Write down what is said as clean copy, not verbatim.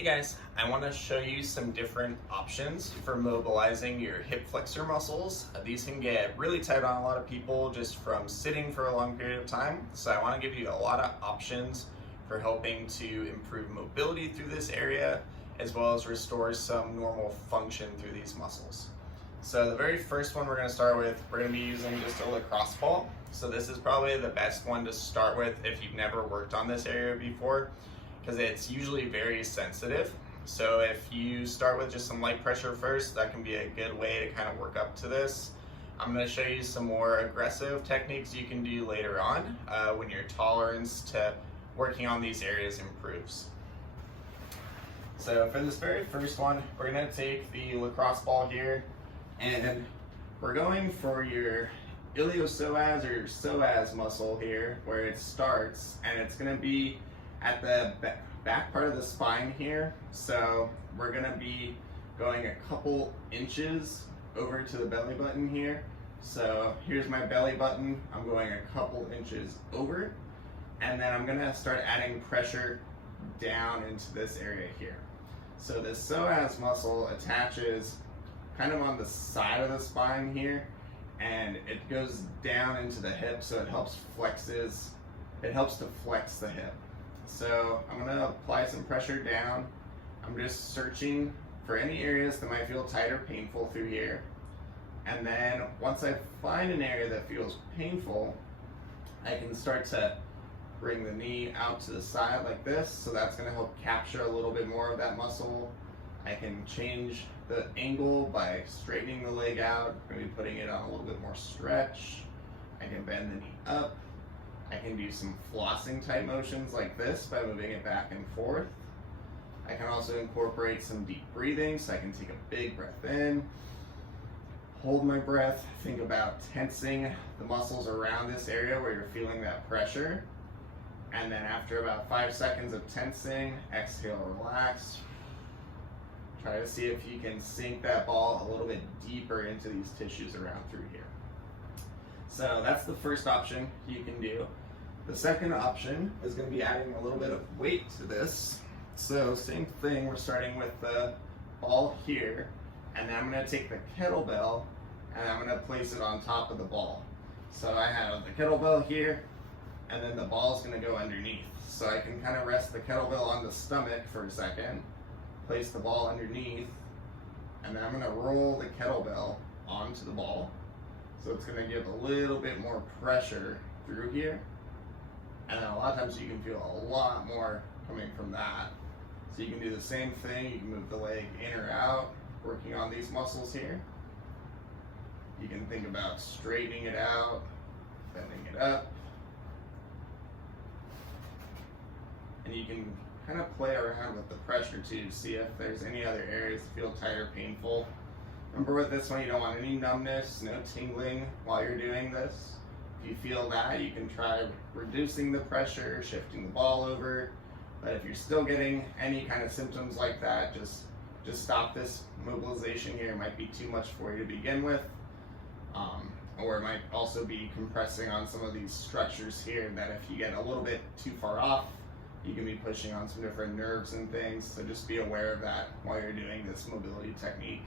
Hey guys, I want to show you some different options for mobilizing your hip flexor muscles. These can get really tight on a lot of people just from sitting for a long period of time. So I want to give you a lot of options for helping to improve mobility through this area, as well as restore some normal function through these muscles. So the very first one we're going to start with, we're going to be using just a lacrosse ball. So this is probably the best one to start with if you've never worked on this area before, because it's usually very sensitive. So if you start with just some light pressure first, that can be a good way to kind of work up to this. I'm going to show you some more aggressive techniques you can do later on when your tolerance to working on these areas improves. So for this very first one, we're going to take the lacrosse ball here, and we're going for your iliopsoas or your psoas muscle here where it starts, and it's going to be at the back part of the spine here. So we're gonna be going a couple inches over to the belly button here. So here's my belly button, I'm going a couple inches over, and then I'm gonna start adding pressure down into this area here. So this psoas muscle attaches kind of on the side of the spine here, and it goes down into the hip, so it helps to flex the hip. So I'm going to apply some pressure down. I'm just searching for any areas that might feel tight or painful through here. And then once I find an area that feels painful, I can start to bring the knee out to the side like this. So that's going to help capture a little bit more of that muscle. I can change the angle by straightening the leg out, maybe putting it on a little bit more stretch. I can bend the knee up. I can do some flossing type motions like this by moving it back and forth. I can also incorporate some deep breathing, so I can take a big breath in, hold my breath, think about tensing the muscles around this area where you're feeling that pressure. And then after about 5 seconds of tensing, exhale, relax. Try to see if you can sink that ball a little bit deeper into these tissues around through here. So that's the first option you can do. The second option is going to be adding a little bit of weight to this. So same thing, we're starting with the ball here, and then I'm going to take the kettlebell and I'm going to place it on top of the ball. So I have the kettlebell here, and then the ball is going to go underneath. So I can kind of rest the kettlebell on the stomach for a second, place the ball underneath, and then I'm going to roll the kettlebell onto the ball. So it's going to give a little bit more pressure through here. And then a lot of times you can feel a lot more coming from that. So you can do the same thing. You can move the leg in or out, working on these muscles here. You can think about straightening it out, bending it up. And you can kind of play around with the pressure too, see if there's any other areas that feel tight or painful. Remember with this one, you don't want any numbness, no tingling while you're doing this. If you feel that, you can try reducing the pressure, shifting the ball over. But if you're still getting any kind of symptoms like that, just stop this mobilization here. It might be too much for you to begin with. Or it might also be compressing on some of these structures here that if you get a little bit too far off, you can be pushing on some different nerves and things. So just be aware of that while you're doing this mobility technique.